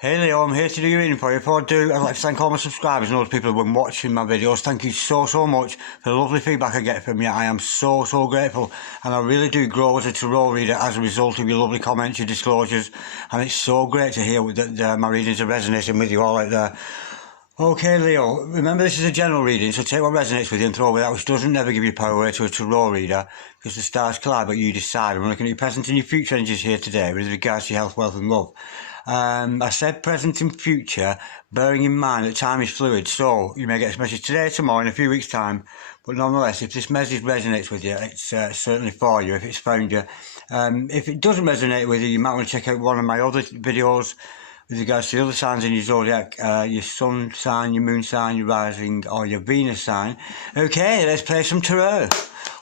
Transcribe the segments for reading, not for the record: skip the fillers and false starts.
Hey Leo, I'm here to do your reading for you. Before I do, I'd like to thank all my subscribers and all the people who've been watching my videos. Thank you so much for the lovely feedback I get from you. I am so grateful, and I really do grow as a tarot reader as a result of your lovely comments, your disclosures, and it's so great to hear that my readings are resonating with you all out there. Okay Leo, remember this is a general reading, so take what resonates with you and throw away that which doesn't. Never give your power away to a tarot reader, because the stars collide but you decide. I'm looking at your present and your future energies here today with regards to your health, wealth and love. I said present and future, bearing in mind that time is fluid, so you may get this message today, tomorrow, in a few weeks' time, but nonetheless, if this message resonates with you, it's certainly for you, if it's found you. If it doesn't resonate with you, you might want to check out one of my other videos with regards to the other signs in your zodiac, your sun sign, your moon sign, your rising, or your Venus sign. Okay, let's play some tarot.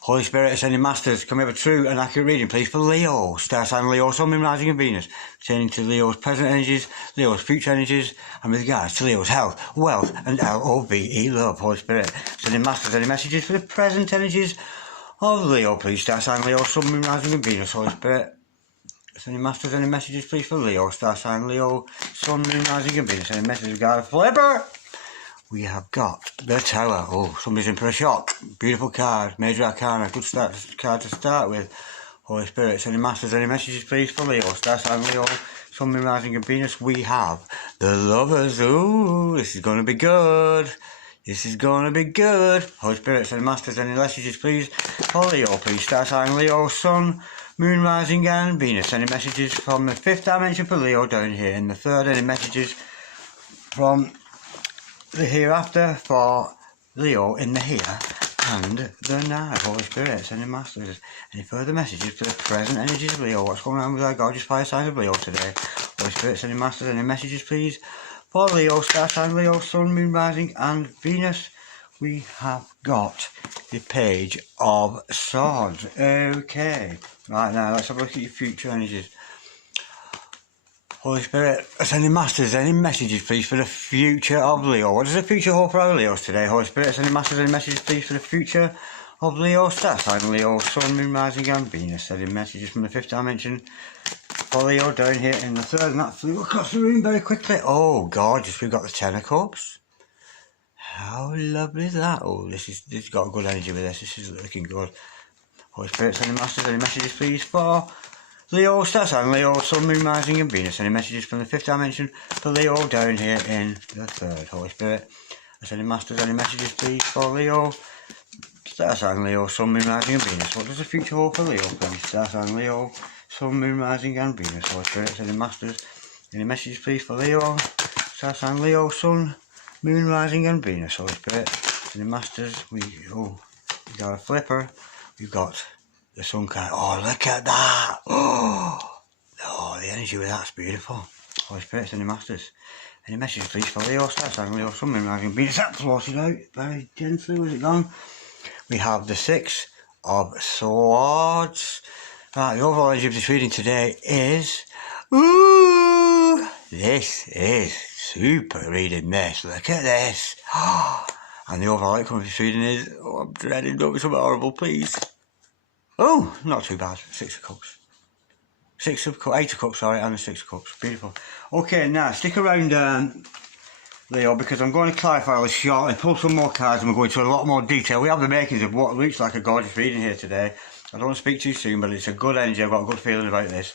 Holy Spirit, Ascending Masters, can we have a true and accurate reading, please, for Leo? Star sign Leo, Sun, Moon, Rising and Venus, pertaining to Leo's present energies, Leo's future energies, and with regards to Leo's health, wealth, and LOVE, love. Holy Spirit, Ascending Masters, any messages for the present energies of Leo, please? Star sign Leo, Sun, Moon, Rising and Venus. Holy Spirit, Ascending Masters, any messages, please, for Leo? Star sign Leo, Sun, Moon, Rising and Venus. Any messages regarding Flipper? We have got the Tower. Oh, somebody's in for a shock. Beautiful card. Major Arcana. Good card to start with. Holy Spirit, any masters, any messages, please, for Leo? Star sign Leo, Sun, Moon, Rising and Venus. We have the Lovers. Ooh, this is going to be good. This is going to be good. Holy Spirit, any masters, any messages, please, for Leo, please? Star sign Leo, Sun, Moon, Rising and Venus. Any messages from the fifth dimension for Leo down here in the third? Any messages from the hereafter for Leo in the here and the now? Holy Spirit, any masters, any further messages for the present energies of Leo? What's going on with our gorgeous fire sign of Leo today? Holy Spirit, any masters, any messages, please, for Leo? Star sign Leo, Sun, Moon, Rising and Venus. We have got the Page of Swords. Okay, right, now let's have a look at your future energies. Holy Spirit, Ascending Masters, any messages, please, for the future of Leo? What does the future hold for our Leos today? Holy Spirit, Ascending Masters, any messages, please, for the future of Leo? Star sign Leo, Sun, Moon, Rising and Venus. Any messages from the fifth dimension for Leo down here in the third, and that flew across the room very quickly. Oh, gorgeous, we've got the Ten of Cups. How lovely is that? Oh, this has got a good energy with this. This is looking good. Holy Spirit, Ascending Masters, any messages, please, for Leo? Star sign Leo, Sun, Moon, Rising and Venus. Any messages from the fifth dimension for Leo down here in the third? Holy Spirit, Ascending Masters, any messages, please, for Leo? Star sign Leo, Sun, Moon, Rising and Venus. What does the future hold for Leo, please? Star sign Leo, Sun, Moon, Rising and Venus. Holy Spirit, Ascending Masters, any messages, please, for Leo? Star sign Leo, Sun, Moon, Rising and Venus. Holy Spirit, Ascending Masters, we got a flipper. We've got the sun card. Oh, look at that. Oh, the energy with that's beautiful. Holy Spirit, any masters, any messages, please, for Leo? Star sign Leo, Sun, Moon, Rising and Venus. That floated out very gently. Was it gone? We have the Six of Swords. Right, the overall energy of this reading today is, ooh, this is super reading this. Look at this. And the overall outcome of this reading is, oh, I'm dreading, don't be something horrible, please. Oh, not too bad. Six of Cups. Eight of Cups, sorry, and the Six of Cups. Beautiful. Okay, now stick around, Leo, because I'm going to clarify this shortly, pull some more cards, and we'll go into a lot more detail. We have the makings of what looks like a gorgeous reading here today. I don't want to speak too soon, but it's a good energy. I've got a good feeling about this.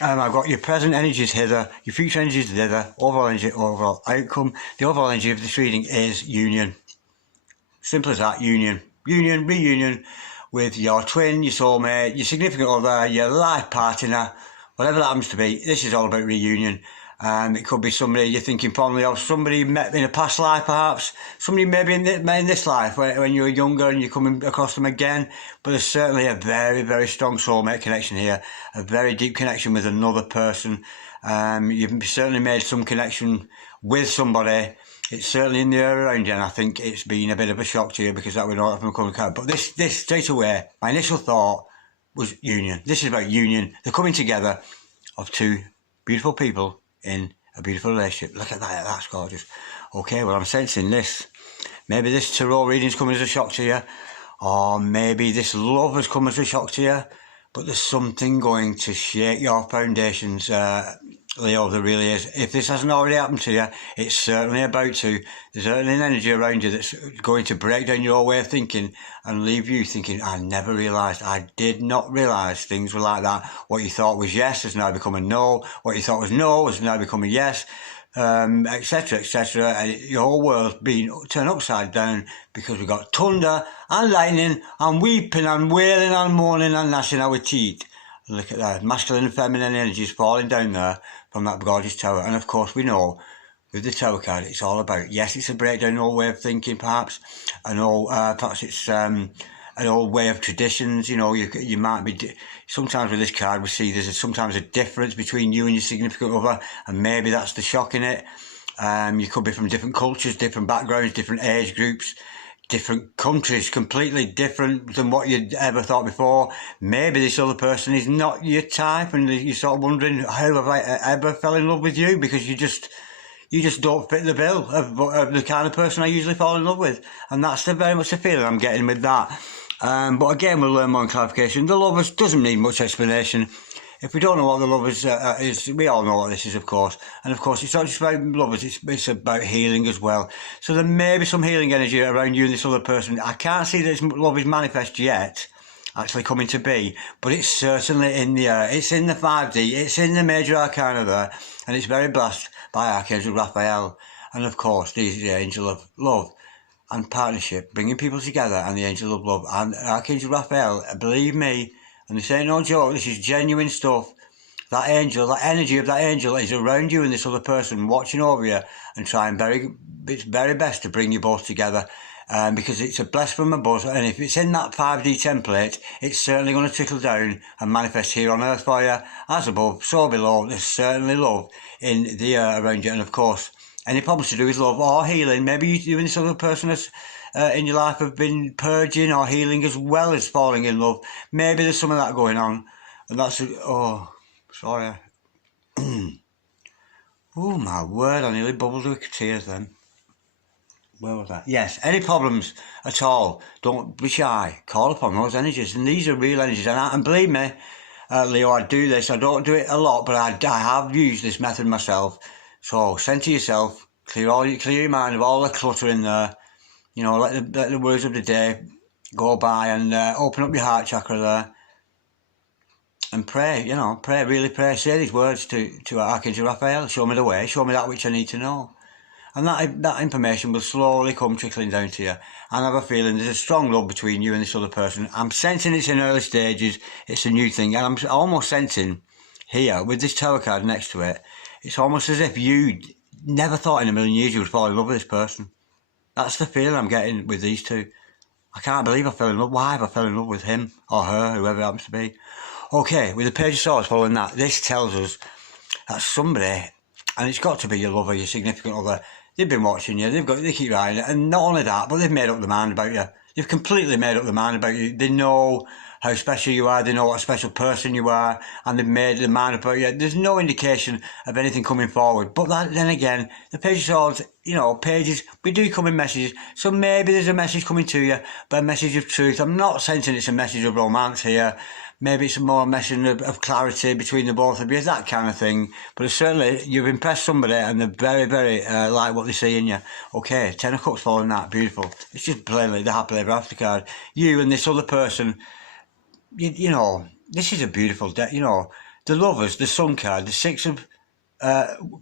I've got your present energies hither, your future energies thither, overall energy, overall outcome. The overall energy of this reading is union. Simple as that, union. Union, reunion with your twin, your soulmate, your significant other, your life partner, whatever that happens to be. This is all about reunion. It could be somebody you're thinking fondly of, somebody you met in a past life perhaps, somebody maybe met in this life when you were younger and you're coming across them again. But there's certainly a very strong soulmate connection here, a very deep connection with another person. You've certainly made some connection with somebody. It's certainly in the air around you, and I think it's been a bit of a shock to you because that would not have come card. But this straight away, my initial thought was union. This is about union, the coming together of two beautiful people in a beautiful relationship. Look at that, that's gorgeous. Okay, well, I'm sensing this. Maybe this tarot reading's coming as a shock to you, or maybe this love has come as a shock to you, but there's something going to shake your foundations Leo, there really is. If this hasn't already happened to you, it's certainly about to. There's certainly an energy around you that's going to break down your way of thinking and leave you thinking, I did not realise things were like that. What you thought was yes has now become a no. What you thought was no has now become a yes, etc., etc. And your whole world's been turned upside down because we've got thunder and lightning and weeping and wailing and moaning and gnashing our teeth. Look at that, masculine and feminine energies falling down there from that gorgeous tower. And of course we know with the tower card it's all about, yes, it's a breakdown, an old way of thinking perhaps, perhaps it's an old way of traditions. You know, you might be, sometimes with this card we see there's sometimes a difference between you and your significant other, and maybe that's the shock in it. You could be from different cultures, different backgrounds, different age groups, different countries, completely different than what you'd ever thought before. Maybe this other person is not your type and you're sort of wondering, how have I ever fell in love with you? Because you just don't fit the bill of the kind of person I usually fall in love with. And that's very much the feeling I'm getting with that. But again, we'll learn more in clarification. The lovers doesn't need much explanation. If we don't know what the lovers is, we all know what this is, of course. And of course, it's not just about lovers, it's about healing as well. So there may be some healing energy around you and this other person. I can't see that this love is manifest yet, actually coming to be, but it's certainly in the air. It's in the 5D, it's in the major arcana there, and it's very blessed by Archangel Raphael. And of course, he's the angel of love and partnership, bringing people together, and the angel of love. And Archangel Raphael, believe me, and this ain't no joke, this is genuine stuff. That angel, that energy of that angel is around you and this other person, watching over you and trying its very best to bring you both together. Because it's a bless from above, and if it's in that 5D template, it's certainly going to trickle down and manifest here on earth for you. As above, so below. There's certainly love in the air around you. And of course, any problems to do with love or healing, maybe you and this other person has in your life have been purging or healing as well as falling in love. Maybe there's some of that going on, and that's sorry. Oh my word, I nearly bubbled with tears then. Where was that? Yes, any problems at all, don't be shy. Call upon those energies, and these are real energies. And believe me, Leo, I do this. I don't do it a lot, but I have used this method myself. So centre yourself, clear your mind of all the clutter in there. You know, let the words of the day go by, and open up your heart chakra there. And pray, really pray. Say these words to Archangel Raphael. Show me the way, show me that which I need to know. And that information will slowly come trickling down to you. And I have a feeling there's a strong love between you and this other person. I'm sensing it's in early stages. It's a new thing. And I'm almost sensing here, with this tower card next to it, it's almost as if you never thought in a million years you would fall in love with this person. That's the feeling I'm getting with these two. I can't believe I fell in love. Why have I fell in love with him or her, whoever it happens to be? Okay, with the Page of Swords following that, this tells us that somebody, and it's got to be your lover, your significant other, they've been watching you, they keep riding it, and not only that, but they've made up their mind about you. They've completely made up their mind about you. They know how special you are, they know what a special person you are, and they've made their mind up about you. There's no indication of anything coming forward. But then again, the Page of Swords, pages, we do come in messages, so maybe there's a message coming to you, but a message of truth. I'm not sensing it's a message of romance here. Maybe it's more a message of clarity between the both of you, that kind of thing. But certainly, you've impressed somebody and they're very, very like what they see in you. Okay, 10 of Cups following that, beautiful. It's just plainly the happily ever after card. You and this other person, you know, this is a beautiful day. The lovers, the Sun card, the 6 of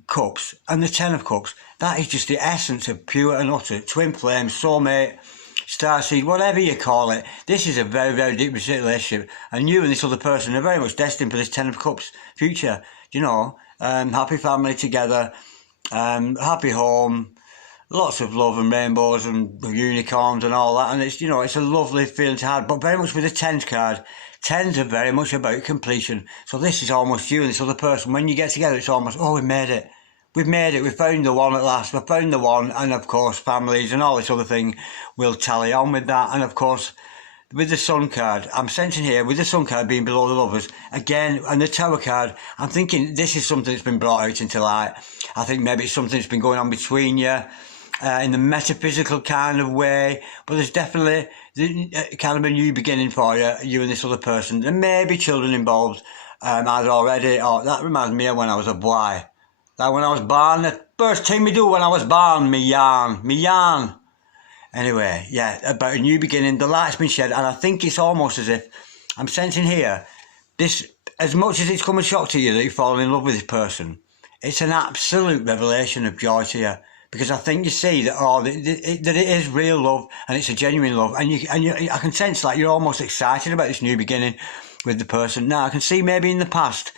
Cups and the 10 of Cups, that is just the essence of pure and utter twin flame, soulmate, starseed, whatever you call it. This is a very, very deep relationship, and you and this other person are very much destined for this 10 of Cups future. Happy family together, happy home, lots of love and rainbows and unicorns and all that, and it's a lovely feeling to have. But very much with the 10s card, 10s are very much about completion. So this is almost you and this other person. When you get together, it's almost, we made it. We've made it, we've found the one at last, we've found the one, and of course families and all this other thing will tally on with that. And of course, with the Sun card, I'm sensing here, with the Sun card being below the lovers, again, and the Tower card, I'm thinking this is something that's been brought out into light. I think maybe it's something that's been going on between you, in the metaphysical kind of way, but there's definitely kind of a new beginning for you and this other person. There may be children involved, either already or that reminds me of when I was a boy. That when I was born, the first thing we do when I was born, me yarn. Anyway, yeah, about a new beginning, the light's been shed, and I think it's almost as if I'm sensing here, this, as much as it's come a shock to you that you fall in love with this person, it's an absolute revelation of joy to you. Because I think you see that that it is real love and it's a genuine love, and I can sense like you're almost excited about this new beginning with the person. Now I can see maybe in the past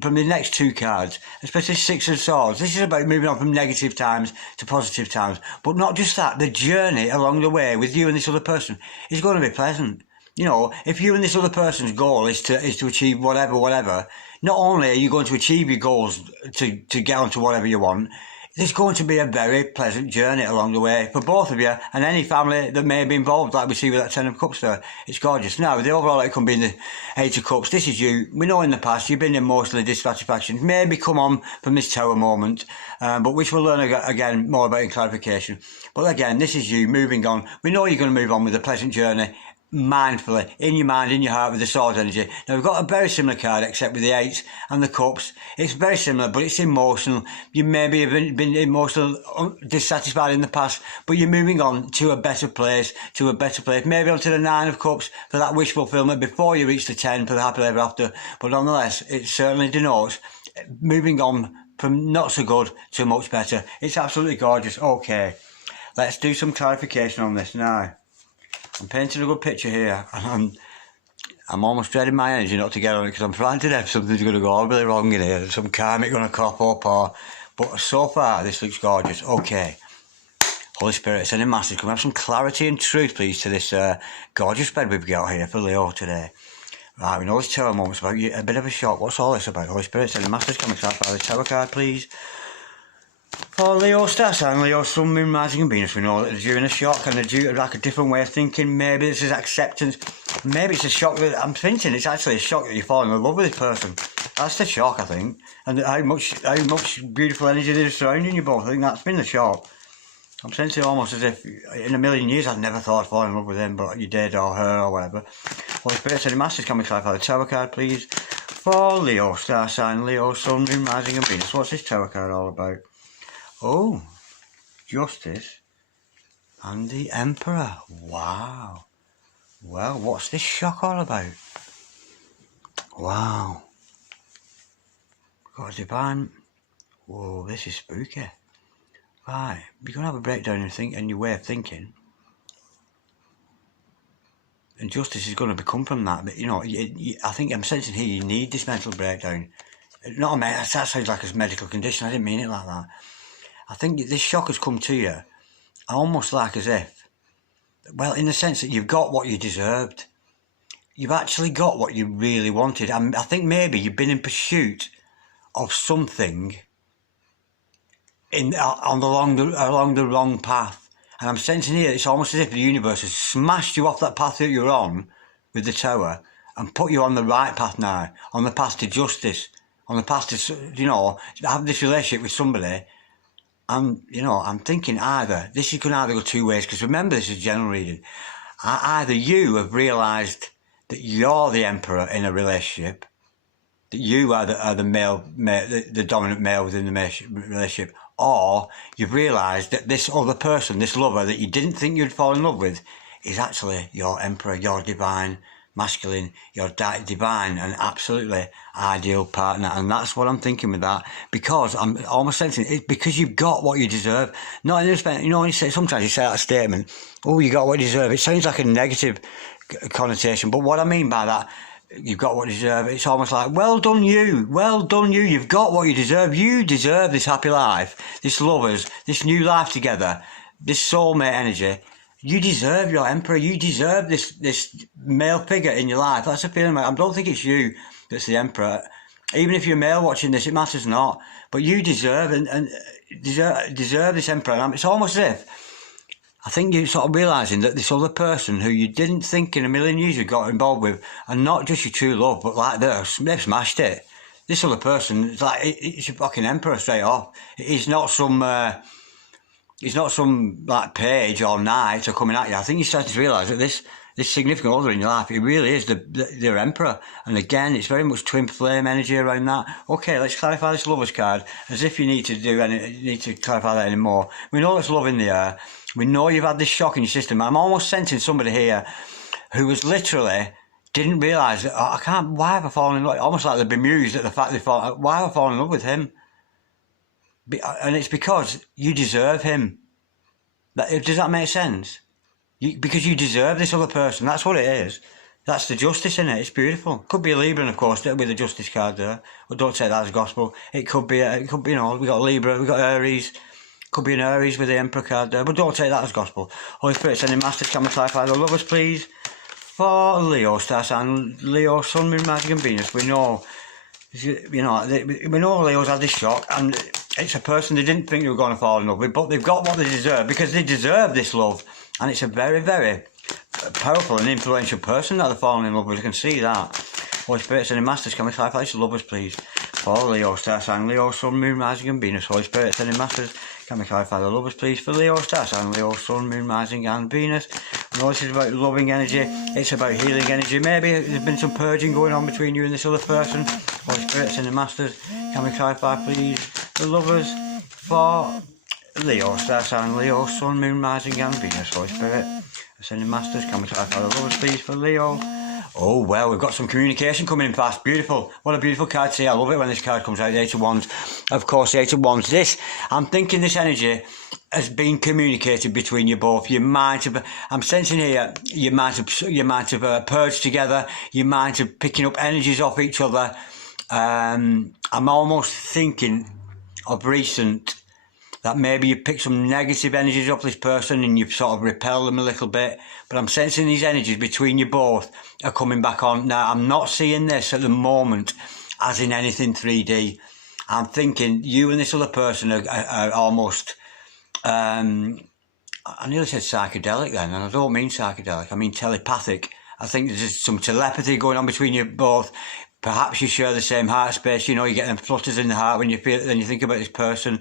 from the next two cards, especially Six of Swords. This is about moving on from negative times to positive times, but not just that. The journey along the way with you and this other person is going to be pleasant. You know, if you and this other person's goal is to achieve whatever, not only are you going to achieve your goals to get onto whatever you want, there's going to be a very pleasant journey along the way for both of you and any family that may be involved, like we see with that Ten of Cups there. It's gorgeous. Now, the overall outcome being the Eight of Cups, this is you. We know in the past you've been emotionally dissatisfaction, maybe come on from this Tower moment, but which we'll learn again more about in clarification. But again, this is you moving on. We know you're going to move on with a pleasant journey, mindfully, in your mind, in your heart, with the Swords energy. Now we've got a very similar card except with the Eights and the Cups. It's very similar, but it's emotional. You maybe have been emotional, dissatisfied in the past, but you're moving on to a better place, maybe onto the Nine of Cups for that wish fulfillment before you reach the 10 for the happily ever after. But nonetheless, it certainly denotes moving on from not so good to much better. It's absolutely gorgeous. Okay, let's do some clarification on this now. I'm painting a good picture here, and I'm almost dreading my energy not to get on it because I'm frightened to death something's going to go horribly wrong in here. There's some karmic going to crop up, but so far this looks gorgeous. Okay, Holy Spirit, sending masters, can we have some clarity and truth, please, to this gorgeous spread we've got here for Leo today? Right, we know this Tower moment's about you, a bit of a shock. What's all this about? Holy Spirit, sending masters, can we clarify the Tower card, please? For Leo star sign, Leo Sun, Moon, Rising and Venus, we know that they're due in a shock and they're due to like a different way of thinking. Maybe this is acceptance. Maybe it's a shock that I'm thinking it's actually a shock that you're falling in love with this person. That's the shock, I think. And how much beautiful energy there is surrounding you both. I think that's been the shock. I'm sensing almost as if in a million years I'd never thought of falling in love with him, but you did, or her, or whatever. Holy Spirit, any masters, can we clarify the Tower card, please? For Leo star sign, Leo Sun, Moon, Rising and Venus. What's this Tower card all about? Oh, Justice and the Emperor. Wow. Well, what's this shock all about? Wow. Got a divine. Whoa, this is spooky. Right, you're going to have a breakdown in your way of thinking. And justice is going to become from that. But, you know, I think I'm sensing here you need this mental breakdown. That sounds like a medical condition. I didn't mean it like that. I think this shock has come to you almost like as if, well, in the sense that you've got what you deserved. You've actually got what you really wanted. I think maybe you've been in pursuit of something along the wrong path. And I'm sensing here, it's almost as if the universe has smashed you off that path that you're on with the Tower and put you on the right path now, on the path to justice, on the path to, you know, have this relationship with somebody. And, you know, I'm thinking this can either go two ways, because remember this is general reading. Either you have realised that you're the Emperor in a relationship, that you are the male, the dominant male within the relationship, or you've realised that this other person, this lover that you didn't think you'd fall in love with, is actually your Emperor, your divine masculine, your divine and absolutely ideal partner. And that's what I'm thinking with that, because I'm almost sensing it's because you've got what you deserve. Not in respect, you know, when you say, sometimes you say that statement, oh, you got what you deserve, it sounds like a negative connotation, but what I mean by that, you've got what you deserve, it's almost like, well done you, you've got what you deserve this happy life, this lovers, this new life together, this soulmate energy. You deserve your Emperor. You deserve this male figure in your life. That's a feeling. I don't think it's you that's the Emperor. Even if you're male watching this, it matters not. But you deserve and deserve this Emperor. And it's almost as if I think you're sort of realising that this other person who you didn't think in a million years you got involved with, and not just your true love, but like they've smashed it. This other person, it's your fucking Emperor straight off. He's not some like page or knight or coming at you. I think you're starting to realise that this this significant other in your life, it really is their emperor. And again, it's very much twin flame energy around that. Okay, let's clarify this lovers card, as if you need to clarify that anymore. We know there's love in the air. We know you've had this shock in your system. I'm almost sensing somebody here who was literally didn't realise that, why have I fallen in love? Almost like they're bemused at the fact why have I fallen in love with him? And it's because you deserve him. Does that make sense? Because you deserve this other person. That's what it is. That's the justice in it. It's beautiful. Could be a Libra, of course, with the justice card there. But don't take that as gospel. It could be, we got Libra, we got Aries. Could be an Aries with the Emperor card there. But don't take that as gospel. Holy Spirit, sending masters, can we clarify the lovers, please? For Leo, star sign, Leo, Sun, Moon, Magic and Venus. We know, we know Leo's had this shock, and it's a person they didn't think they were going to fall in love with, but they've got what they deserve, because they deserve this love. And it's a very, very powerful and influential person that they're falling in love with. You can see that. Holy Spirit, sending masters, can we clarify this lovers, please? For Leo, star sign, Leo, Sun, Moon, Rising and Venus. Holy Spirit, sending masters, can we clarify the lovers, please? For Leo, star sign, Leo, Sun, Moon, Rising and Venus. We know this is about loving energy. It's about healing energy. Maybe there's been some purging going on between you and this other person. Holy Spirit, sending masters, can we clarify, please? The lovers for Leo, star sign, Leo, Sun, Moon, Rising and Venus. Holy Spirit, sending masters, can we clarify the lovers, please? For Leo. Oh, well, we've got some communication coming in fast. Beautiful. What a beautiful card to see. I love it when this card comes out, the Eight of Wands. Of course, the Eight of Wands. I'm thinking this energy has been communicated between you both. You might have, I'm sensing here, you might have purged together. You might have picking up energies off each other. I'm almost thinking of recent that maybe you pick some negative energies off this person and you've sort of repelled them a little bit. But I'm sensing these energies between you both are coming back on. Now, I'm not seeing this at the moment as in anything 3D. I'm thinking you and this other person are almost, I nearly said psychedelic then, and I don't mean psychedelic, I mean telepathic. I think there's some telepathy going on between you both. Perhaps you share the same heart space, you get them flutters in the heart when you think about this person.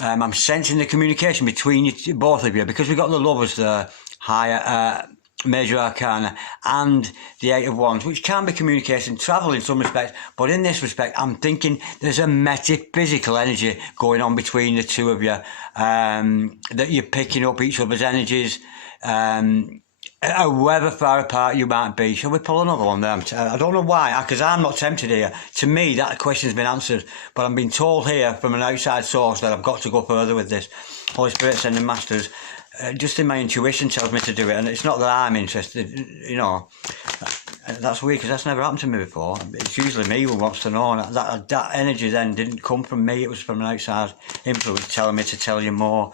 I'm sensing the communication between you, both of you, because we've got the lovers there, higher, major arcana, and the Eight of Wands, which can be communication, travel in some respects, but in this respect, I'm thinking there's a metaphysical energy going on between the two of you, that you're picking up each other's energies, however far apart you might be. Shall we pull another one there? I don't know why, because I'm not tempted here. To me, that question's been answered, but I'm being told here from an outside source that I've got to go further with this. Holy Spirit, sending masters. Just in my intuition tells me to do it, and it's not that I'm interested, That's weird, because that's never happened to me before. It's usually me who wants to know, and that energy then didn't come from me, it was from an outside influence telling me to tell you more.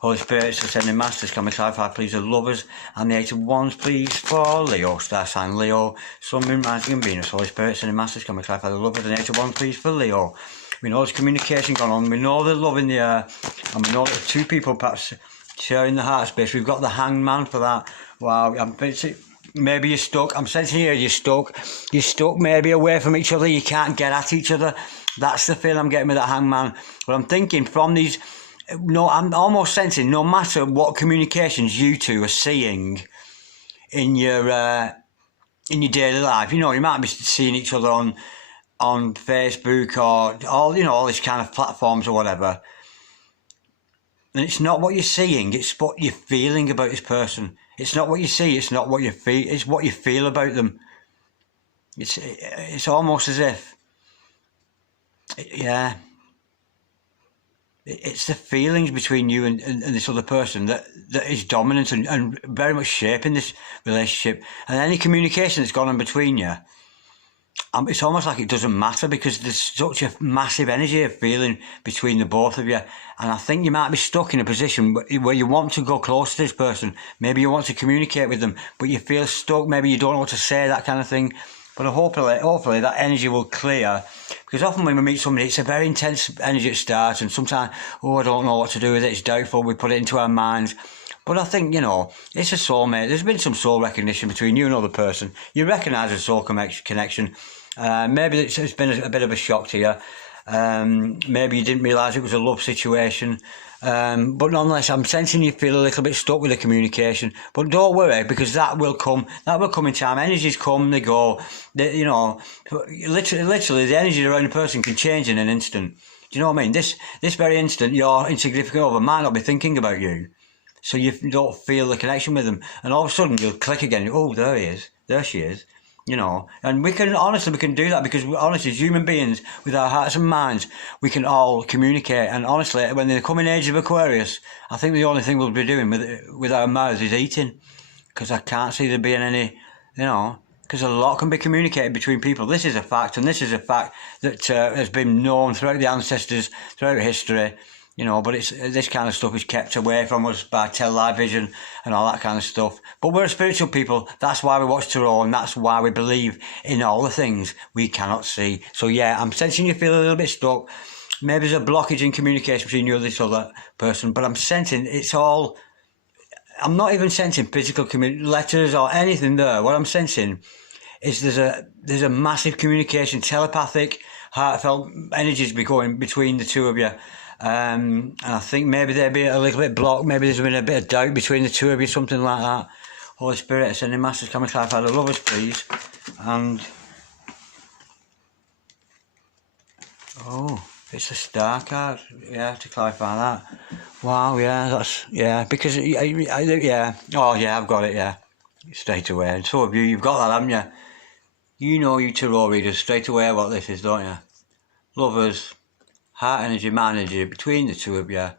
Holy Spirit, sending masters, can we clarify, please, the lovers and the Eight of Wands, please, for Leo, star sign, Leo, Sun, Moon, Rising and Venus. Holy Spirit, sending masters, can we clarify the lovers and the Eight of Wands, please, for Leo. We know there's communication going on, we know there's love in the air, and we know that two people perhaps sharing the heart space. We've got the Hanged Man for that. Wow, maybe you're stuck. I'm sensing here you're stuck. You're stuck maybe away from each other. You can't get at each other. That's the feeling I'm getting with that Hanged Man. But I'm thinking from these, I'm almost sensing no matter what communications you two are seeing in your daily life, you might be seeing each other on Facebook or all this kind of platforms or whatever. And it's not what you're seeing, it's what you're feeling about this person. It's not what you see, it's not what you feel, it's what you feel about them. It's almost as if, it's the feelings between you and this other person that is dominant and very much shaping this relationship. And any communication that's gone on between you, it's almost like it doesn't matter, because there's such a massive energy of feeling between the both of you. And I think you might be stuck in a position where you want to go close to this person. Maybe you want to communicate with them, but you feel stuck. Maybe you don't know what to say, that kind of thing. But hopefully that energy will clear. Because often when we meet somebody, it's a very intense energy at start, and sometimes, I don't know what to do with it, it's doubtful, we put it into our minds. But I think, it's a soulmate. There's been some soul recognition between you and another person. You recognise a soul connection. Maybe it's been a bit of a shock to you. Maybe you didn't realise it was a love situation. But nonetheless, I'm sensing you feel a little bit stuck with the communication. But don't worry, because that will come. That will come in time. Energies come, they go. You know, literally, the energy around a person can change in an instant. Do you know what I mean? This very instant, your insignificant other might not be thinking about you, so you don't feel the connection with them, and all of a sudden you'll click again. Oh, there he is. There she is. You know, and we can do that because honestly, as human beings, with our hearts and minds, we can all communicate. And honestly, when they come in age of Aquarius, I think the only thing we'll be doing with our mouths is eating, because I can't see there being any, you know, because a lot can be communicated between people. This is a fact, and this is a fact that has been known throughout the ancestors, throughout history. You know, but this kind of stuff is kept away from us by television and all that kind of stuff. But we're a spiritual people. That's why we watch tarot, and that's why we believe in all the things we cannot see. So yeah, I'm sensing you feel a little bit stuck. Maybe there's a blockage in communication between you and this other person, but I'm sensing it's all... I'm not even sensing physical letters or anything there. What I'm sensing is there's a massive communication, telepathic, heartfelt energies going between the two of you. And I think maybe they'd be a little bit blocked. Maybe there's been a bit of doubt between the two of you, something like that. Holy Spirit, sending masters, come and clarify the lovers, please. And oh, it's a star card. Yeah, to clarify that. Wow, yeah, because yeah. Oh yeah, I've got it. Yeah, straight away. And so have you. You've got that, haven't you? You know, you tarot readers straight away what this is, don't you? Lovers. Heart energy, mind energy, between the two of you,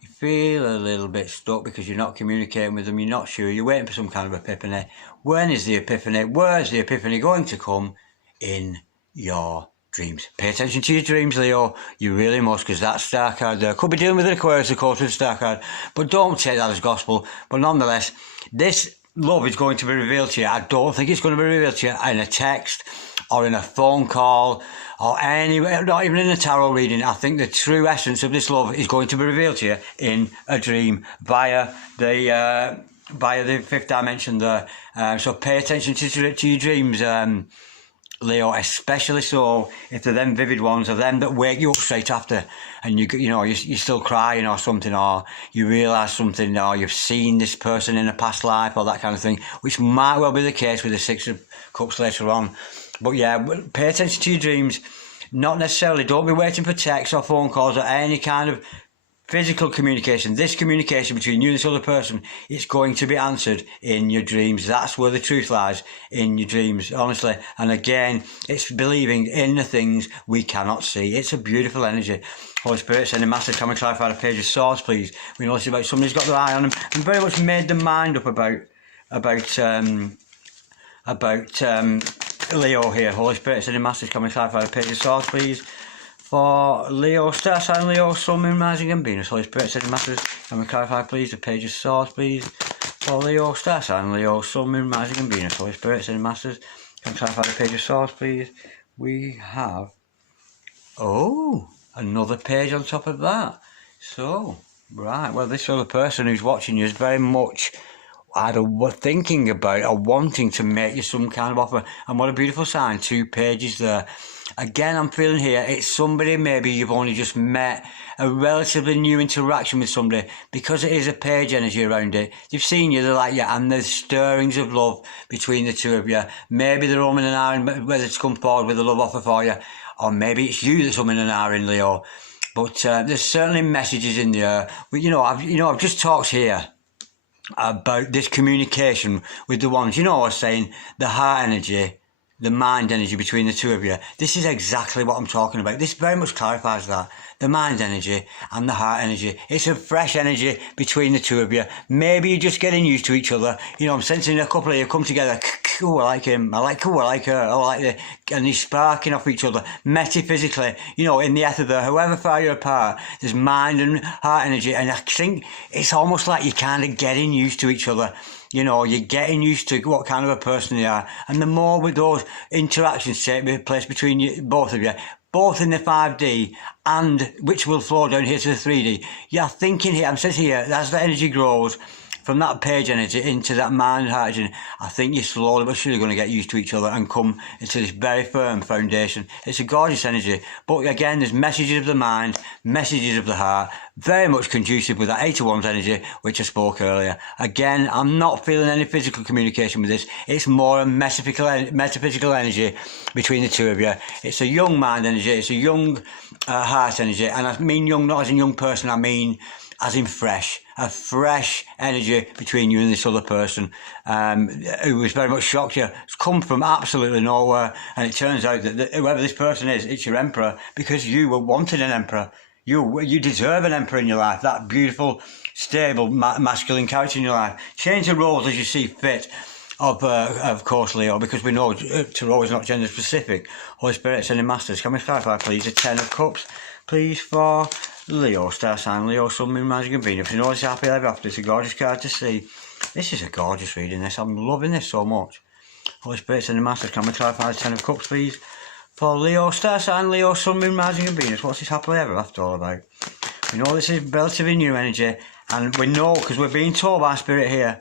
you feel a little bit stuck because you're not communicating with them, you're not sure, you're waiting for some kind of epiphany. When is the epiphany? Where's the epiphany going to come? In your dreams. Pay attention to your dreams, Leo. You really must, because that star card there could be dealing with an Aquarius, of course, with star card, but don't take that as gospel. But nonetheless, this love is going to be revealed to you. I don't think it's going to be revealed to you in a text or in a phone call or anywhere, not even in a tarot reading. I think the true essence of this love is going to be revealed to you in a dream via the fifth dimension there. So pay attention to your dreams, Leo, especially so if they're them vivid ones or them that wake you up straight after, and you're still crying or something, or you realise something, or you've seen this person in a past life or that kind of thing, which might well be the case with the Six of Cups later on. But yeah, pay attention to your dreams. Not necessarily, don't be waiting for texts or phone calls or any kind of physical communication. This communication between you and this other person, it's going to be answered in your dreams. That's where the truth lies, in your dreams, honestly. And again, it's believing in the things we cannot see. It's a beautiful energy. Holy Spirit, send a massive come and clarify the page of swords, please. We know it's about somebody's got their eye on them and very much made their mind up about Leo here. Holy Spirit, send a massive come and clarify the page of swords, please. For Leo, star sign Leo, Sun, Moon, Rising and Venus. Holy Spirit, send a massive come and clarify, please, the page of swords, please. For Leo, star sign Leo, Sun, Moon, Rising and Venus. Holy Spirit, send a massive come and clarify the page of swords, please. We have, another page on top of that. So, right, well, this other person who's watching you is very much either thinking about or wanting to make you some kind of offer. And what a beautiful sign, 2 pages there. Again, I'm feeling here, it's somebody maybe you've only just met, a relatively new interaction with somebody, because it is a page energy around it. They've seen you, they like you, and there's stirrings of love between the two of you. Maybe they're umming and ahhing whether to come forward with a love offer for you, or maybe it's you that's umming and ahhing, Leo. But there's certainly messages in there. But I've just talked here about this communication with the ones, I was saying, the heart energy, the mind energy between the two of you. This is exactly what I'm talking about. This very much clarifies that. The mind energy and the heart energy. It's a fresh energy between the two of you. Maybe you're just getting used to each other. I'm sensing a couple of you come together. Oh, I like him. I like her. I like the... And you're sparking off each other. Metaphysically, in the ether there, however far you're apart, there's mind and heart energy. And I think it's almost like you're kind of getting used to each other. You're getting used to what kind of a person they are. And the more with those interactions take place between you, both of you, both in the 5D and which will flow down here to the 3D, you're thinking here, I'm sensing here, as the energy grows from that page energy into that mind heart energy, I think you're slowly but surely going to get used to each other and come into this very firm foundation. It's a gorgeous energy, but again, there's messages of the mind, messages of the heart, very much conducive with that 81's energy, which I spoke earlier. Again, I'm not feeling any physical communication with this. It's more a metaphysical energy between the two of you. It's a young mind energy, it's a young heart energy, and I mean young not as a young person, I mean as in fresh, a fresh energy between you and this other person who was very much shocked you. It's come from absolutely nowhere, and it turns out that whoever this person is, it's your emperor, because you were wanting an emperor. You deserve an emperor in your life, that beautiful, stable, masculine character in your life. Change the roles as you see fit. Of course, Leo, because we know Tarot is not gender specific. Holy Spirit, sending masters, can we clarify, please, the 10 of Cups, please, for Leo, star sign, Leo, Sun, Moon, Rising and Venus. You know it's happy ever after. It's a gorgeous card to see. This is a gorgeous reading, this. I'm loving this so much. Holy Spirit, sending masters, can we clarify the 10 of Cups, please, for Leo, star sign, Leo, Sun, Moon, Rising and Venus. What's this happily ever after all about? We know this is relatively new energy, and we know, because we're being told by Spirit here,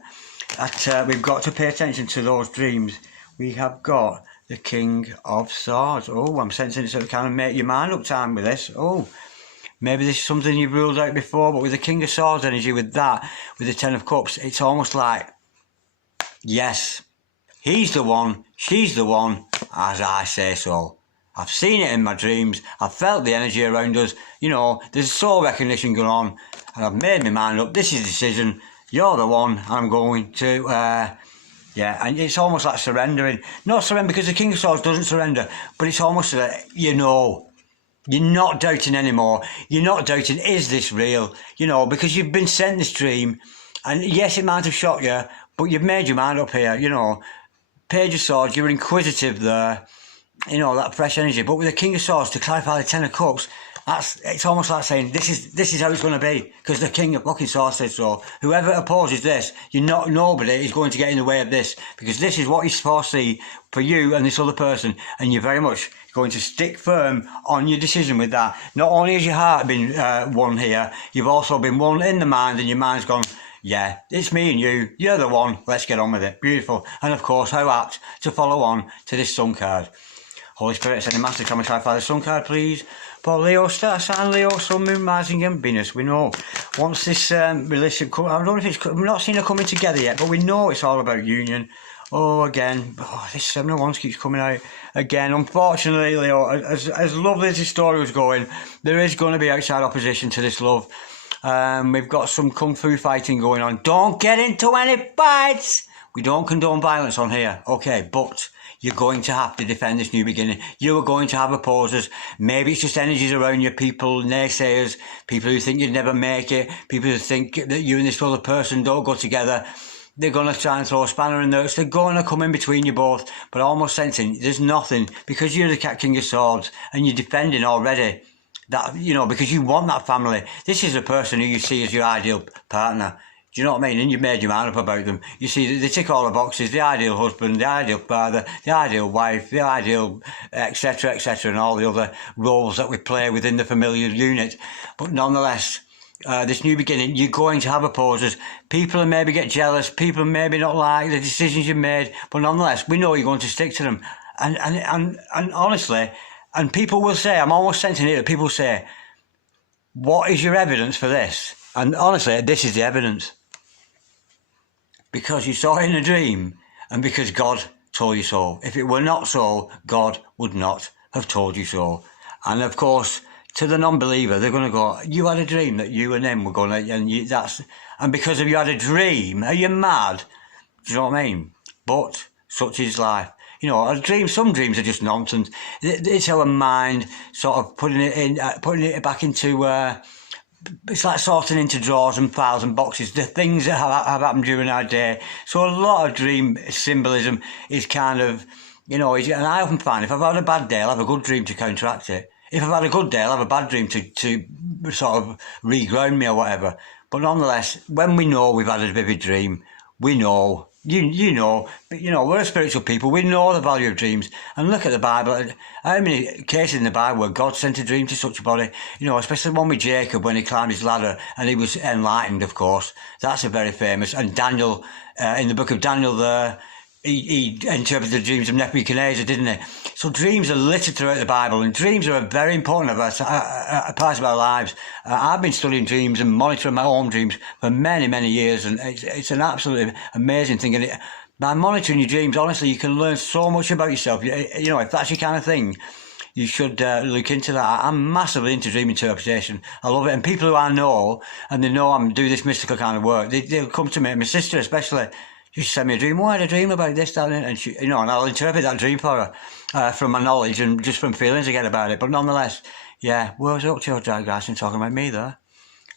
that we've got to pay attention to those dreams. We have got the King of Swords. Oh, I'm sensing it's kind of make your mind up time with this. Oh, maybe this is something you've ruled out before, but with the King of Swords energy, with that, with the 10 of Cups, it's almost like, yes, he's the one, she's the one, as I say so. I've seen it in my dreams, I've felt the energy around us, you know, there's soul recognition going on, and I've made my mind up, this is a decision, you're the one, I'm going to, yeah, and it's almost like surrendering. Not surrender, because the King of Swords doesn't surrender, but it's almost like, you know, you're not doubting anymore. You're not doubting, is this real? You know, because you've been sent this dream, and yes, it might have shocked you, but you've made your mind up here, you know. Page of Swords, you're inquisitive there, you know, that fresh energy. But with the King of Swords, to clarify the 10 of Cups, it's almost like saying, this is how it's going to be, because the King of fucking Swords said so. Whoever opposes this, nobody is going to get in the way of this, because this is what he's foreseen for you and this other person, and you're very much going to stick firm on your decision with that. Not only has your heart been won here, you've also been won in the mind, and your mind's gone, yeah, it's me and you, you're the one, let's get on with it. Beautiful. And of course, how apt to follow on to this Sun card. Holy Spirit, sending master, can we clarify the Sun card, please? For Leo, star sign, Leo, Sun, Moon, Rising and Venus. We know once this relationship, I don't know if it's, we're not seeing it coming together yet, but we know it's all about union. Oh, again, this 7 of Wands keeps coming out. Again, unfortunately, Leo, as lovely as this story was going, there is going to be outside opposition to this love. We've got some kung fu fighting going on. Don't get into any fights! We don't condone violence on here, okay, but you're going to have to defend this new beginning. You are going to have opposers. Maybe it's just energies around you, people, naysayers, people who think you'd never make it, people who think that you and this other person don't go together. They're going to try and throw a spanner in the works. They're going to come in between you both, but almost sensing there's nothing, because you're the King of Swords and you're defending already. That, you know, because you want that family. This is a person who you see as your ideal partner. Do you know what I mean? And you've made your mind up about them. You see, they tick all the boxes: the ideal husband, the ideal father, the ideal wife, the ideal etc., etc., and all the other roles that we play within the familial unit. But nonetheless, this new beginning, you're going to have opposers. People maybe get jealous. People maybe not like the decisions you've made. But nonetheless, we know you're going to stick to them. And honestly, and people will say, I'm almost sensing it, that people say, what is your evidence for this? And honestly, this is the evidence. Because you saw it in a dream, and because God told you so. If it were not so, God would not have told you so. And of course, to the non-believer, they're going to go, you had a dream that you and them were going to, and because of you had a dream, are you mad? Do you know what I mean? But such is life. You know, a dream. Some dreams are just nonsense. It's our mind sort of putting it back into. It's like sorting into drawers and files and boxes, the things that have happened during our day. So a lot of dream symbolism is kind of, you know, and I often find if I've had a bad day, I'll have a good dream to counteract it. If I've had a good day, I'll have a bad dream to sort of reground me or whatever. But nonetheless, when we know we've had a vivid dream, we know you know, but you know, we're spiritual people. We know the value of dreams. And look at the Bible. How many cases in the Bible where God sent a dream to such a body? You know, especially the one with Jacob when he climbed his ladder and he was enlightened, of course. That's a very famous. And Daniel, in the book of Daniel there, he interpreted the dreams of Nebuchadnezzar, didn't he? So dreams are littered throughout the Bible, and dreams are a very important part of our lives. I've been studying dreams and monitoring my own dreams for many, many years, and it's an absolutely amazing thing. And by monitoring your dreams, honestly, you can learn so much about yourself. You know, if that's your kind of thing, you should look into that. I'm massively into dream interpretation. I love it. And people who I know, and they know I'm doing this mystical kind of work, they'll come to me, my sister especially. She sent me a dream. Why had a dream about this, that, and she, you know, and I'll interpret that dream for her from my knowledge and just from feelings I get about it. But nonetheless, yeah, where's up to your drag race and talking about me there?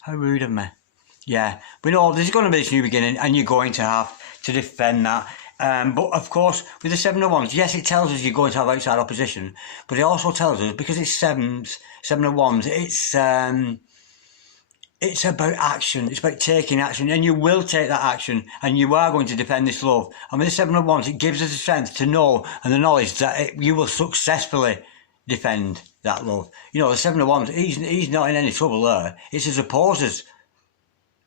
How rude of me. Yeah, we know there's going to be this new beginning, and you're going to have to defend that. But of course, with the 7 of Wands, yes, it tells us you're going to have outside opposition, but it also tells us, because it's 7 of Wands, it's about action. It's about taking action, and you will take that action, and you are going to defend this love. And with the 7 of Wands, it gives us the strength to know and the knowledge that you will successfully defend that love. You know, the 7 of Wands, he's not in any trouble there. It's his opposers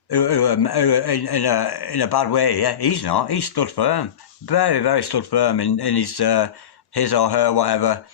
who are in a bad way. Yeah, he's not. He's stood firm, very, very stood firm in his or her whatever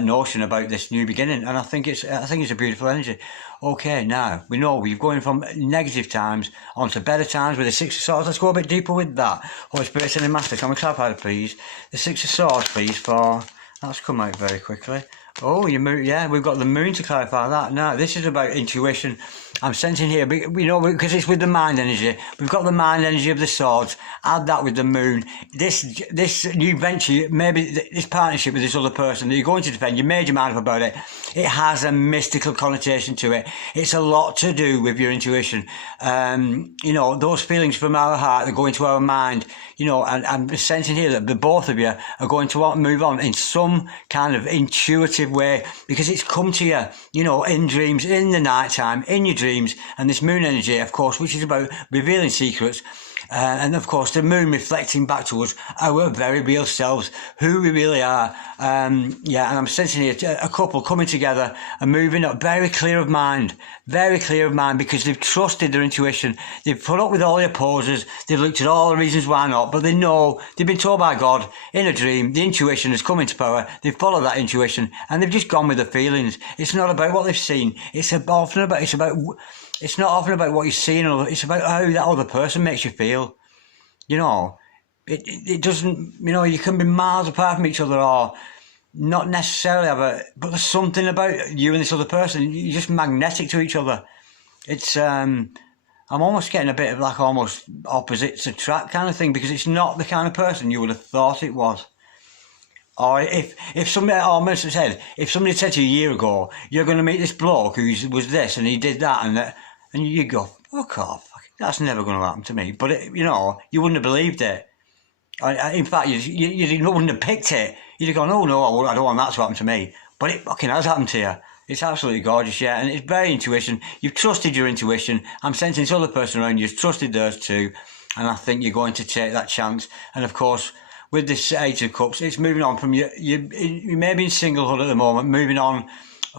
notion about this new beginning. And I think it's a beautiful energy. Okay, now we know we're going from negative times onto better times with the 6 of Swords. Let's go a bit deeper with that. Holy Spirit, Sending Master, can we clarify, please? The 6 of Swords, please, for... That's come out very quickly. Oh, yeah, we've got the moon to clarify that. Now, this is about intuition. I'm sensing here, you know, because it's with the mind energy. We've got the mind energy of the swords. Add that with the moon. This new venture, maybe this partnership with this other person that you're going to defend, you made your mind up about it. It has a mystical connotation to it. It's a lot to do with your intuition. You know, those feelings from our heart that go into our mind, you know, and I'm sensing here that the both of you are going to want to move on in some kind of intuitive way, because it's come to you, you know, in dreams, in the night time, in your dreams. And this moon energy, of course, which is about revealing secrets, and of course the moon reflecting back to us our very real selves, who we really are. Yeah, and I'm sensing here a couple coming together and moving up, very clear of mind, because they've trusted their intuition. They've put up with all the opposers, they've looked at all the reasons why not, but they know, they've been told by God in a dream, the intuition has come into power, they've followed that intuition, and they've just gone with the feelings. It's not about what they've seen, it's not often about what you're seeing, it's about how that other person makes you feel. You know, it doesn't, you know, you can be miles apart from each other or not necessarily but there's something about you and this other person, you're just magnetic to each other. It's, I'm almost getting a bit of like almost opposites attract kind of thing, because it's not the kind of person you would have thought it was. Or if somebody, if somebody said to you a year ago, you're going to meet this bloke who was this and he did that and that, and you go, fuck off, that's never going to happen to me. But, you know, you wouldn't have believed it. In fact, you wouldn't have picked it. You'd have gone, oh no, I don't want that to happen to me. But it fucking has happened to you. It's absolutely gorgeous, yeah. And it's very intuition. You've trusted your intuition. I'm sensing this other person around you's trusted theirs too. And I think you're going to take that chance. And of course, with this 8 of Cups, it's moving on from you may be in singlehood at the moment, moving on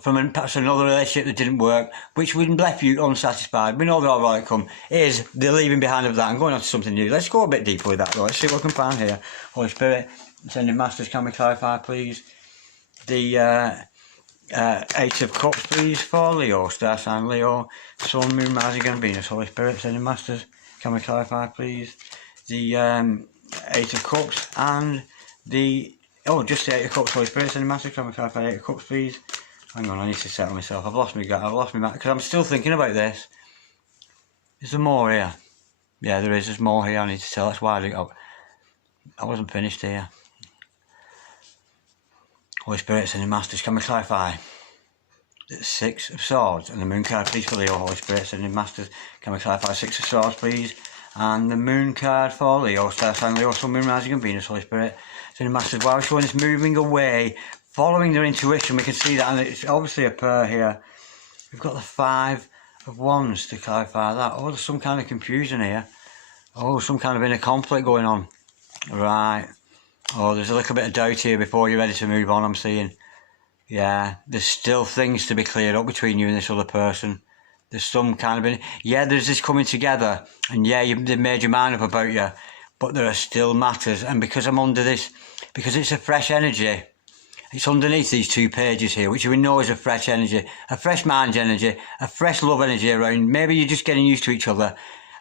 from perhaps another relationship that didn't work, which would have left you unsatisfied. We know the overall outcome is the leaving behind of that and going on to something new. Let's go a bit deeper with that though. Let's see what we can find here. Holy Spirit, Sending Masters, can we clarify please? The 8 of Cups please for Leo, star sign Leo, Sun, Moon, Mars and Venus. Holy Spirit, Sending Masters, can we clarify please? The 8 of Cups and the... Oh, just the 8 of Cups, Holy Spirit, Sending Masters, can we clarify 8 of Cups please? Hang on, I need to settle myself. I've lost my mind because I'm still thinking about this. Is there more here? Yeah, there is. There's more here I need to tell. That's why I wasn't finished here. Holy Spirit, Sending Masters, can we clarify? The 6 of Swords and the Moon card, please, for Leo. Holy Spirit, Sending Masters, can we clarify 6 of Swords, please? And the Moon card for Leo, star sign Leo, Sun, Moon, Rising and Venus. Holy Spirit, Sending Masters, while we're showing this moving away, following their intuition, we can see that, and it's obviously a pair here. We've got the 5 of Wands to clarify that. Oh, there's some kind of confusion here. Oh, some kind of inner conflict going on. Right. Oh, there's a little bit of doubt here before you're ready to move on, I'm seeing. Yeah, there's still things to be cleared up between you and this other person. There's some kind of... Yeah, there's this coming together, and yeah, they've made your mind up about you, but there are still matters, and because I'm under this, because it's a fresh energy, it's underneath these 2 pages here, which we know is a fresh energy, a fresh mind energy, a fresh love energy around. Maybe you're just getting used to each other.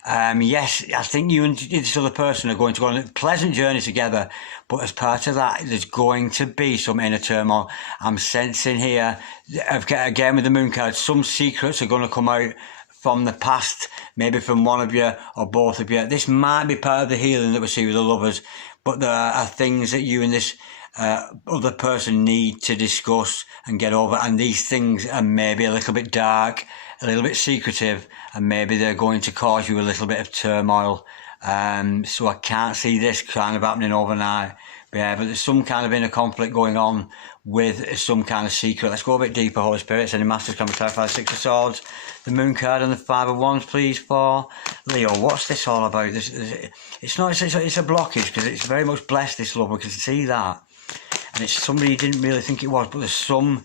Yes, I think you and this other person are going to go on a pleasant journey together, but as part of that, there's going to be some inner turmoil. I'm sensing here, again with the moon card, some secrets are going to come out from the past, maybe from one of you or both of you. This might be part of the healing that we see with the lovers, but there are things that you and this other person need to discuss and get over, and these things are maybe a little bit dark, a little bit secretive, and maybe they're going to cause you a little bit of turmoil. So I can't see this kind of happening overnight. But there's some kind of inner conflict going on with some kind of secret. Let's go a bit deeper, Holy Spirit. Any masters can be clarified. 6 of Swords, the Moon card, and the 5 of Wands, please, for Leo. What's this all about? It's a blockage, because it's very much blessed, this love. We can see that. And it's somebody you didn't really think it was, but there's some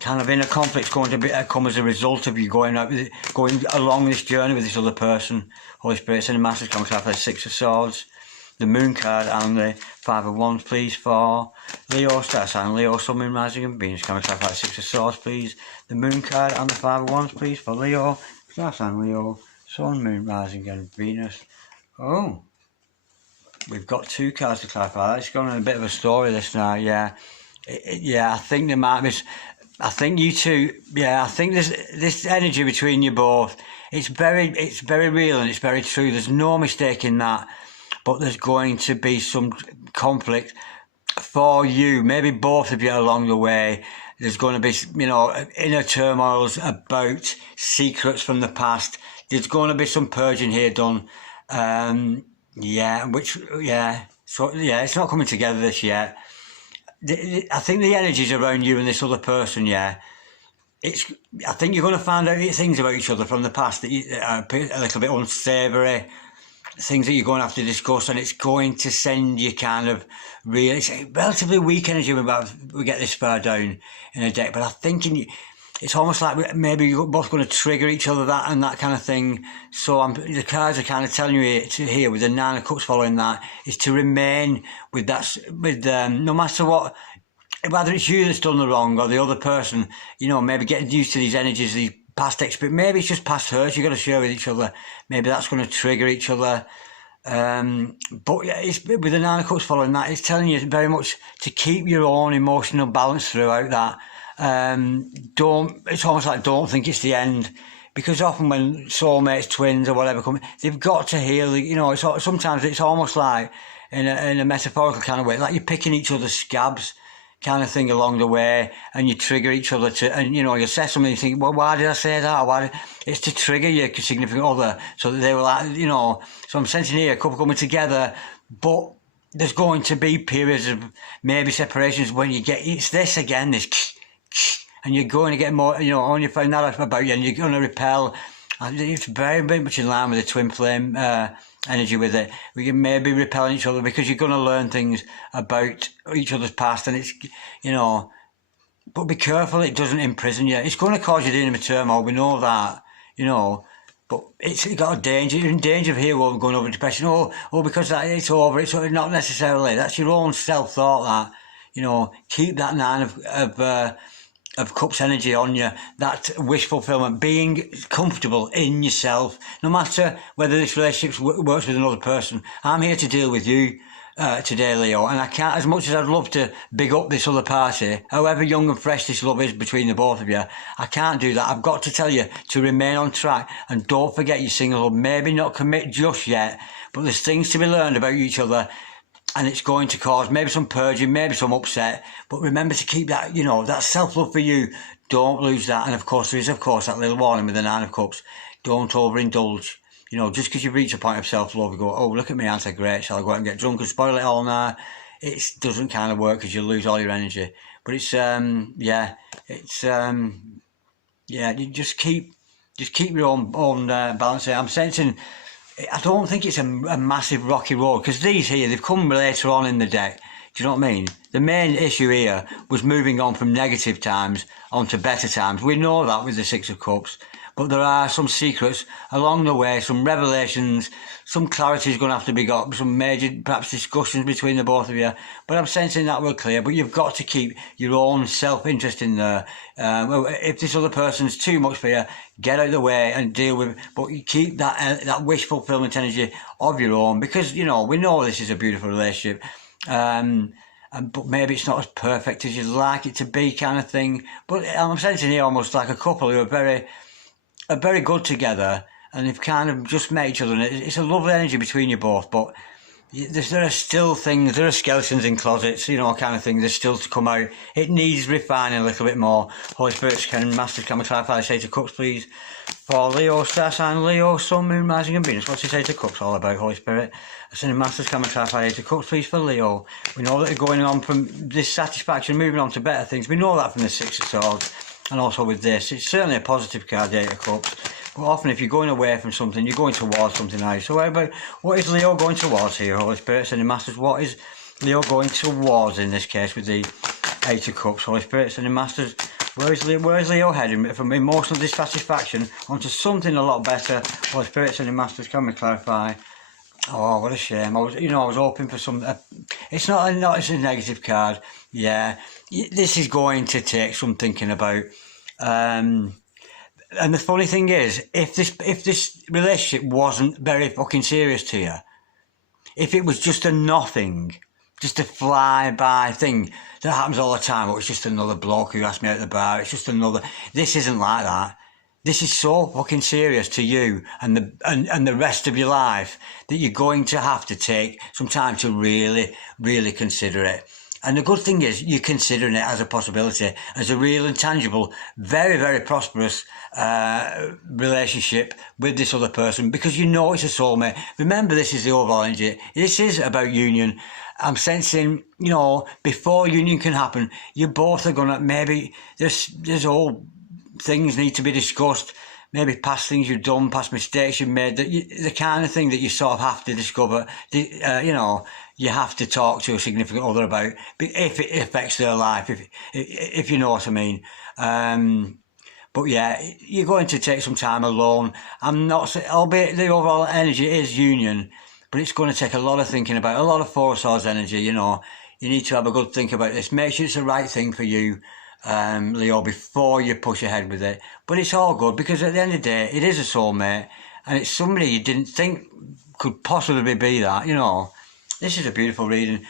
kind of inner conflict going to come as a result of you going along this journey with this other person. Holy Spirit, send a message, come clarify. 6 of Swords, the Moon card, and the 5 of Wands, please, for Leo, star sign Leo, Sun, Moon, Rising, and Venus. Can we clarify? 6 of Swords, please, the Moon card, and the 5 of Wands, please, for Leo, star sign Leo, Sun, Moon, Rising, and Venus. Oh, we've got 2 cards to clarify. It's gone on a bit of a story, this now. Yeah, I think there might be. I think you two. Yeah, I think there's this energy between you both. It's very real and it's very true. There's no mistake in that. But there's going to be some conflict for you, maybe both of you along the way. There's going to be, inner turmoils about secrets from the past. There's going to be some purging here done. So it's not coming together this yet. I think the energies around you and this other person, I think you're going to find out things about each other from the past that are a little bit unsavoury, things that you're going to have to discuss, and it's going to send you kind of it's a relatively weak energy when we get this far down in a deck, but I think it's almost like maybe you're both going to trigger each other, that and that kind of thing. So the cards are kind of telling you here with the 9 of Cups following that, is to remain with that, no matter what, whether it's you that's done the wrong or the other person, maybe getting used to these energies, these past experience. Maybe it's just past hurts you've got to share with each other. Maybe that's going to trigger each other. But it's with the 9 of Cups following that, it's telling you very much to keep your own emotional balance throughout that. It's almost like don't think it's the end, because often when soulmates, twins or whatever come, they've got to heal. Sometimes it's almost like in a metaphorical kind of way, like you're picking each other's scabs kind of thing along the way, and you trigger each other and you say something, you think, well, why did I say that? It's to trigger your significant other, so that they will, so I'm sensing here a couple coming together, but there's going to be periods of maybe separations when it's this again, this and you're going to get more, when you find that out about you, and you're going to repel. And it's very, very much in line with the twin flame energy with it. We can maybe repel each other because you're going to learn things about each other's past, and it's, but be careful it doesn't imprison you. It's going to cause you inner turmoil, we know that, but it's got a danger. You're in danger of here going over depression. Because it's over. It's not necessarily. That's your own self-thought that, keep that 9 of Cups energy on you, that wish fulfillment, being comfortable in yourself, no matter whether this relationship works with another person. I'm here to deal with you today, Leo, and I can't, as much as I'd love to big up this other party, however young and fresh this love is between the both of you, I can't do that. I've got to tell you to remain on track, and don't forget your single love. Maybe not commit just yet, but there's things to be learned about each other. And it's going to cause maybe some purging, maybe some upset. But remember to keep that, that self-love for you. Don't lose that. And of course, there is, that little warning with the 9 of Cups. Don't overindulge. Just because you reach a point of self-love, you go, oh, look at me, aren't I great? Shall I go out and get drunk and spoil it all now? It doesn't kind of work because you lose all your energy. But it's, you just keep your own balance. I'm sensing I don't think it's a massive rocky road, because these here, they've come later on in the deck. Do you know what I mean? The main issue here was moving on from negative times onto better times. We know that with the Six of Cups, but there are some secrets along the way, some revelations, some clarity is going to have to be got, some major perhaps discussions between the both of you. But I'm sensing that will clear. But you've got to keep your own self-interest in there. If this other person's too much for you, get out of the way and deal with it. But you keep that wish fulfillment energy of your own, because, you know, we know this is a beautiful relationship. But maybe it's not as perfect as you'd like it to be, kind of thing. But I'm sensing here almost like a couple who are very good together, and they've kind of just met each other, and it's a lovely energy between you both. But there are still things, there are skeletons in closets, you know, kind of thing. There's still to come out. It needs refining a little bit more. Holy Spirits, Masters, can we clarify the Eight of Cups, please? For Leo, star sign Leo, Sun, Moon, Rising and Venus. What's this Eight of Cups all about, Holy Spirit? Ascending Masters, can we clarify Eight of Cups, please, for Leo? We know that they're going on from dissatisfaction, moving on to better things. We know that from the Six of Swords, and also with this. It's certainly a positive card, the Eight of Cups. But often if you're going away from something, you're going towards something nice. So what is Leo going towards here, Holy Spirit? Ascending Masters, what is Leo going towards in this case with the Eight of Cups, Holy Spirit? Ascending Masters, where is Leo heading? From emotional dissatisfaction onto something a lot better. Holy Spirit, Ascending Masters, can we clarify? Oh, what a shame. I was hoping for some. It's not a negative card. Yeah, this is going to take some thinking about. And the funny thing is, if this relationship wasn't very fucking serious to you, if it was just a nothing, just a fly-by thing that happens all the time, or it's just another bloke who asked me out at the bar, it's just another. This isn't like that. This is so fucking serious to you and the rest of your life that you're going to have to take some time to really, really consider it. And the good thing is you're considering it as a possibility, as a real and tangible, very, very prosperous relationship with this other person, because you know it's a soulmate. Remember, this is the overall energy. This is about union. I'm sensing, you know, before union can happen, you both are going to, maybe there's all things need to be discussed, maybe past things you've done, past mistakes you've made, the kind of thing that you sort of have to discover, you know, you have to talk to a significant other about, if it affects their life, if you know what I mean. But yeah, you're going to take some time alone. I'm not, albeit the overall energy is union, but it's going to take a lot of thinking about, a lot of Four Swords energy, you know. You need to have a good think about this. Make sure it's the right thing for you, Leo, before you push ahead with it. But it's all good, because at the end of the day, it is a soulmate, and it's somebody you didn't think could possibly be that, you know. This is a beautiful reading.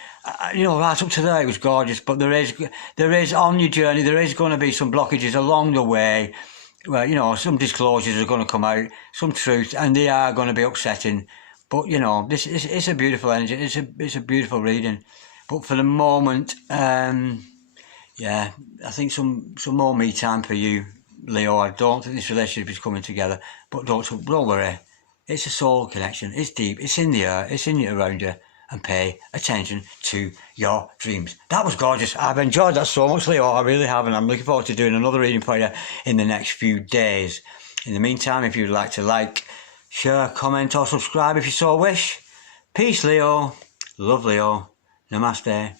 You know, right up to there it was gorgeous, but there is on your journey, there is going to be some blockages along the way, where, you know, some disclosures are going to come out, some truth, and they are going to be upsetting. But, you know, it's a beautiful energy. It's a beautiful reading. But for the moment, yeah, I think some more me time for you, Leo. I don't think this relationship is coming together, but don't worry. It's a soul connection. It's deep. It's in the air. It's in you, around you. And pay attention to your dreams. That was gorgeous. I've enjoyed that so much, Leo. I really have, and I'm looking forward to doing another reading for you in the next few days. In the meantime, if you'd like to like, share, comment, or subscribe if you so wish. Peace, Leo. Love, Leo. Namaste.